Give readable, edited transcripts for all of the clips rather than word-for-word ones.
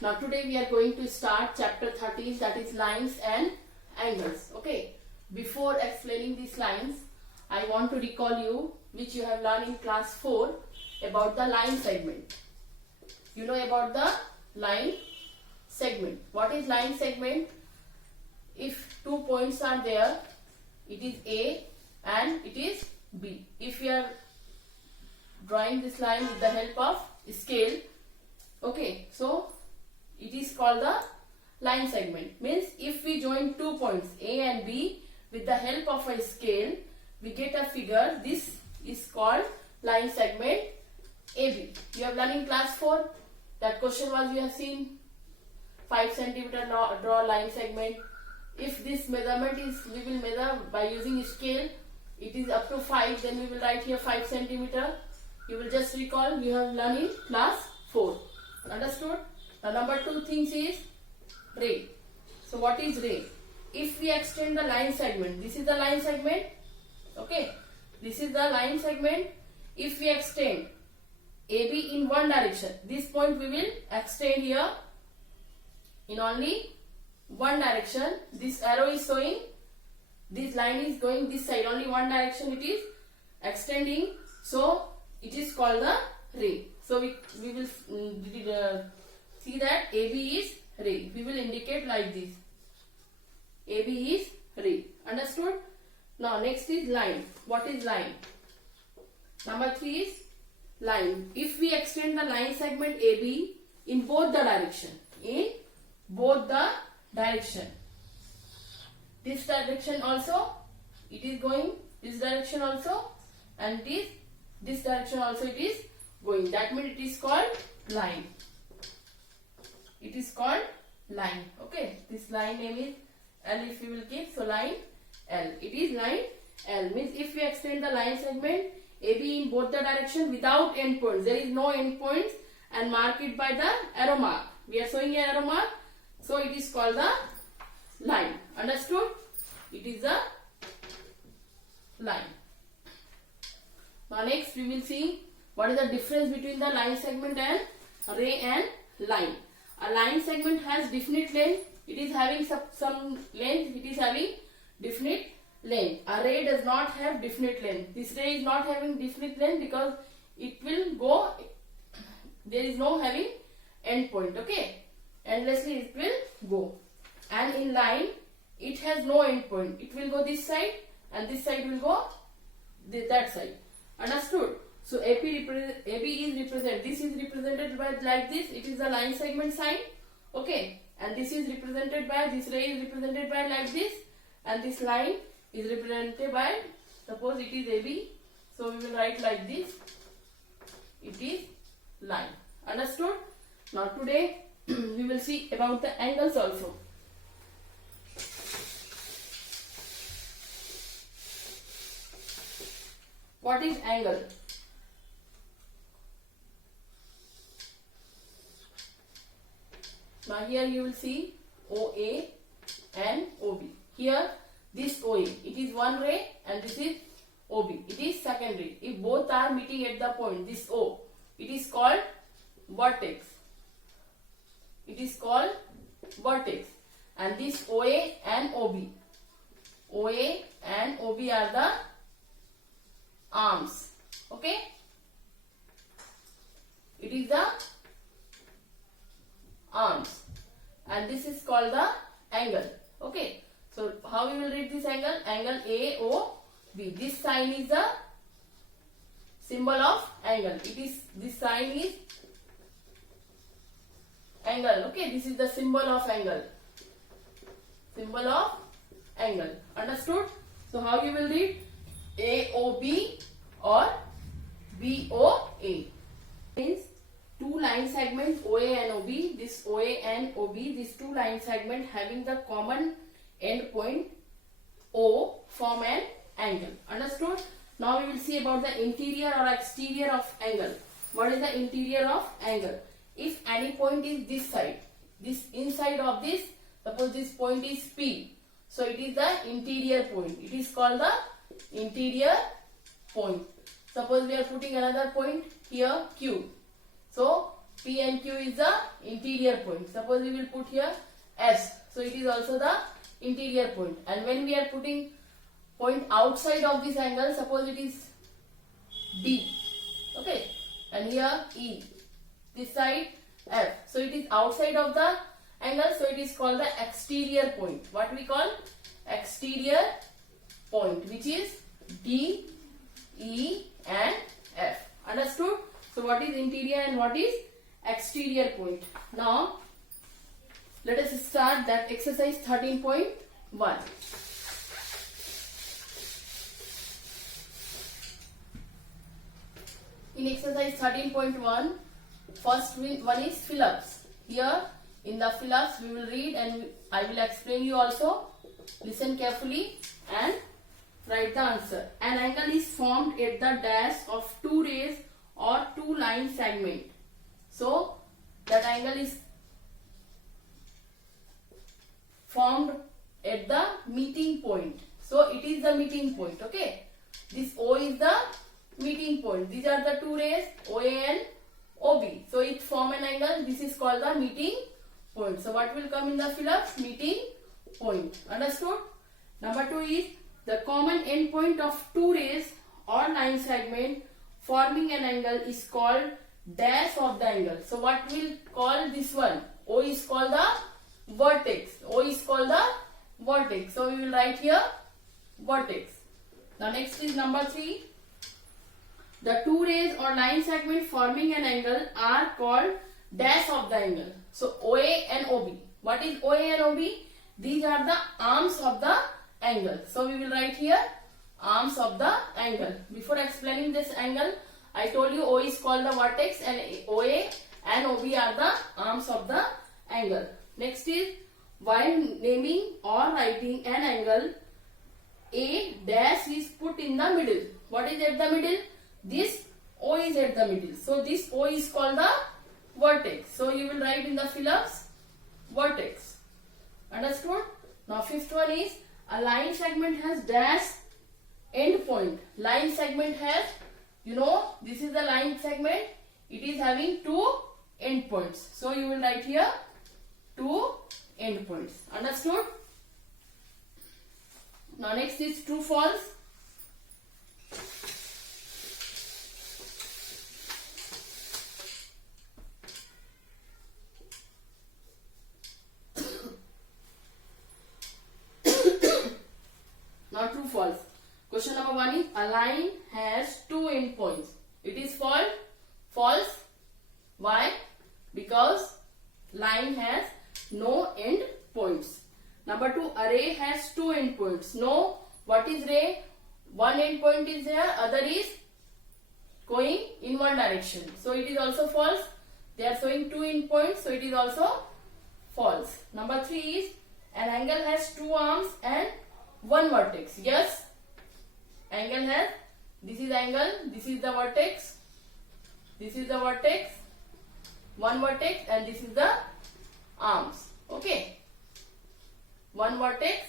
Now today we are going to start chapter 13, that is lines and angles. Okay. Before explaining these lines, I want to recall you which you have learned in class 4 about the line segment. You know about the line segment. What is line segment? If two points are there, it is A and it is B. If we are drawing this line with the help of scale, okay, so it is called the line segment. Means if we join two points A and B with the help of a scale, we get a figure. This is called line segment AB. You have learned in class 4. That question was, you have seen 5 centimeter draw line segment. If this measurement is, we will measure by using scale, it is up to 5, then we will write here 5 centimeter. You will just recall, you have learned in class 4. Understood? Now number 2 things is ray. So what is ray? If we extend the line segment, this is the line segment. Okay, this is the line segment. If we extend AB in one direction, this point we will extend here in only one direction. This arrow is showing, this line is going this side, only one direction it is extending. So it is called the ray. So we will see that AB is ray. We will indicate like this. AB is ray. Understood? Now next is line. What is line? Number 3 is line. If we extend the line segment AB in both the direction, this direction also, it is going this direction also, and this direction also it is going. That means it is called line. It is called line. Okay, this line name is L if you will keep, so line L. It is line L. Means if we extend the line segment AB in both the direction without endpoints, there is no endpoints, and mark it by the arrow mark. We are showing an arrow mark, so it is called the line. Understood? It is the line. Now next we will see what is the difference between the line segment and ray and line. A line segment has definite length. It is having some length. It is having definite length. A ray does not have definite length. This ray is not having definite length because it will go, there is no having end point. Okay, endlessly it will go. And in line, it has no end point. It will go this side and this side will go that side. Understood? So AB is represented. This is represented by like this. It is the line segment sign. Okay, and this is represented by, this ray is represented by like this, and this line is represented by, suppose it is AB, so we will write like this. It is line. Understood? Now today we will see about the angles also. What is angle? Now here you will see OA and OB. Here this OA, it is one ray, and this is OB, it is second ray. If both are meeting at the point, this O, it is called vertex. It is called vertex. And this OA and OB, OA and OB are the arms. Okay, it is the arms, and this is called the angle. Okay, so how we will read this angle? Angle AOB. This sign is the symbol of angle. It is, this sign is angle. Okay, this is the symbol of angle. Symbol of angle. Understood? So how you will read? AOB or BOA. Means two line segments OA and OB. This OA and OB, these two line segments having the common end point O form an angle. Understood? Now we will see about the interior or exterior of angle. What is the interior of angle? If any point is this side, this inside of this, suppose this point is P, so it is the interior point. It is called the interior point. Suppose we are putting another point here Q, so P and Q is the interior point. Suppose we will put here S. So it is also the interior point. And when we are putting point outside of this angle, suppose it is D. Okay. And here E. This side F. So it is outside of the angle. So it is called the exterior point. What we call exterior point, which is D, E and F. Understood? So what is interior and what is exterior point? Now let us start that exercise 13.1. In exercise 13.1, first one is fill-ups. Here in the fill-ups we will read and I will explain you also. Listen carefully and write the answer. An angle is formed at the dash of two rays or two line segment. So that angle is formed at the meeting point. So it is the meeting point. Okay. This O is the meeting point. These are the two rays OA and OB. So it form an angle. This is called the meeting point. So what will come in the fill-ups? Meeting point. Understood? Number 2 is the common end point of two rays or line segment forming an angle is called dash of the angle. So what we'll call this one? O is called the vertex. O is called the vertex. So we will write here vertex. Now next is number 3. The two rays or line segment forming an angle are called dash of the angle. So OA and OB. What is OA and OB? These are the arms of the angle. So we will write here arms of the angle. Before explaining this angle, I told you O is called the vertex and OA and OB are the arms of the angle. Next is while naming or writing an angle, a dash is put in the middle. What is at the middle? This O is at the middle. So this O is called the vertex. So you will write in the fill-ups vertex. Understood? Now fifth one is a line segment has dash end point. Line segment has, this is the line segment. It is having two end points. So you will write here two end points. Understood? Now next is true false. Now true false. Question number 1 is a line has two end points. It is false. False. Why? Because line has no end points. Number 2, a ray has two end points. No. What is ray? One end point is there, other is going in one direction. So it is also false. They are showing two end points, so it is also false. Number 3 is an angle has two arms and one vertex. Yes, angle has, this is angle, this is the vertex, this is the vertex, one vertex and this is the arms. Okay, one vertex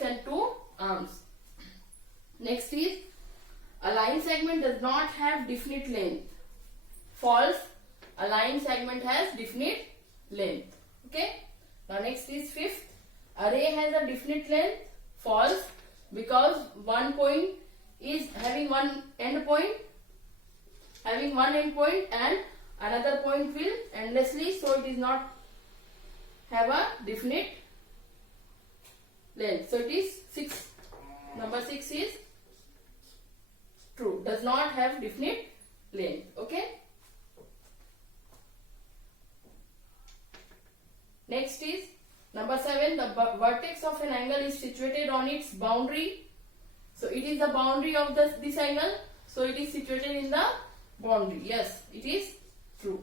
and two arms. Next is a line segment does not have definite length. False. A line segment has definite length. Okay. Now next is fifth. A ray has a definite length. False. Because one point is having one end point, and another point will endlessly, so it is not have a definite length. So it is 6. Number 6 is true. Does not have definite length. Okay. Next is number 7. The vertex of an angle is situated on its boundary. So it is the boundary of this angle. So it is situated in the boundary. Yes, it is true.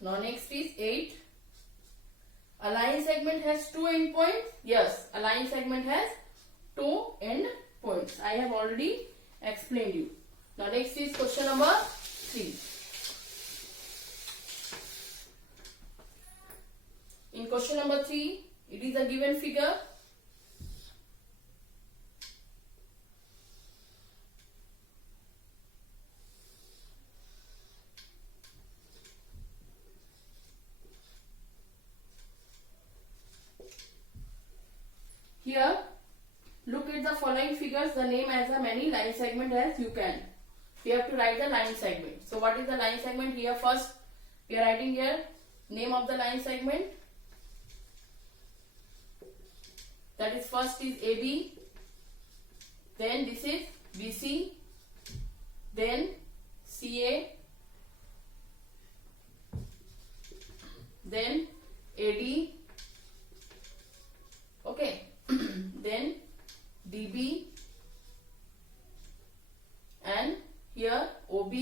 Now next is 8. A line segment has two end points. Yes, a line segment has two end points. I have already explained you. Now next is question number 3. In question number 3, it is a given figure. here look at the following figures, the name as many line segment as you can. We have to write the line segment. So what is the line segment? Here first we are writing here name of the line segment. That is, first is AB, then this is BC, then CA, then AD, okay, then DB, and here OB,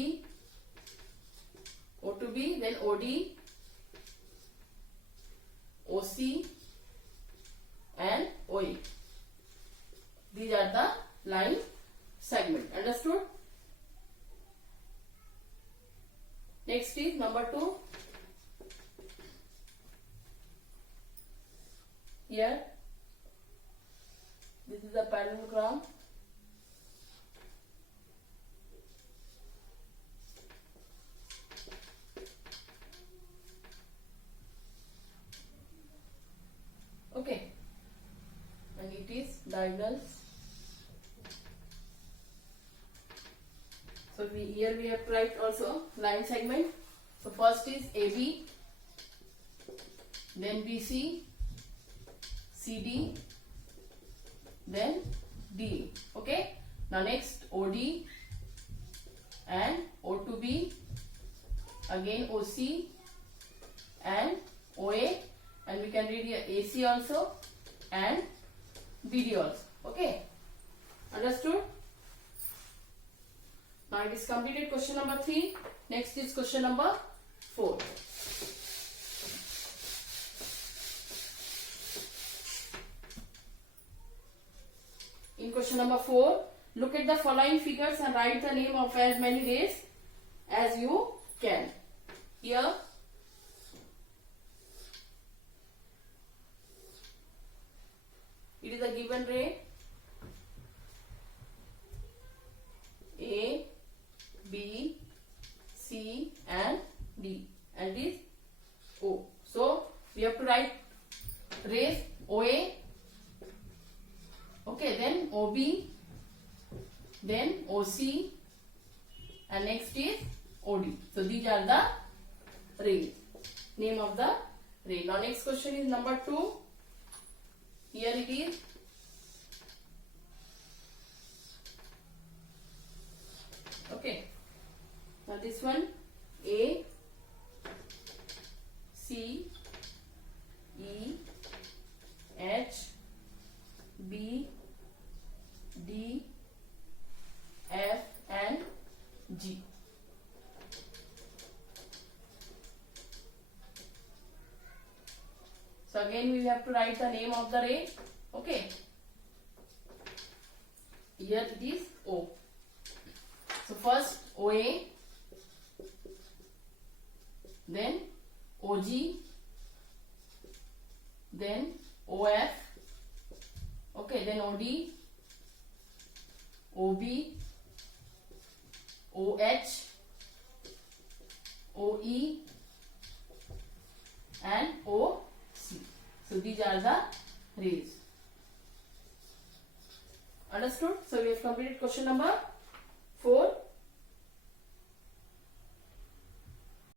O to B, then OD, OC, and OE. These are the line segment. Understood? Next is number 2. Here, this is the parallelogram. Okay, and it is diagonals. So here we have write also line segment. So first is AB, then BC, CD, then D. Okay. Now next OD and O to B, again OC and OA, and we can read here AC also and BD also. Okay. Understood? Now it is completed question number 3. Next is question number 4. In question number 4, look at the following figures and write the name of as many rays as you can. Here it is a given ray A, B, C and D, and it is O. So we have to write rays OA, okay, then OB, then OC, and next is OD. So these are the rays, name of the ray. Now next question is number 2. Here it is. Okay. Now this one A, C, E, H, B, D, F and G. So again we have to write the name of the ray. Okay. Here it is O. So first OA, then OG, then OF, okay, then OD, OB, OH, OE and OC. So these are the rays. Understood? So we have completed question number 4.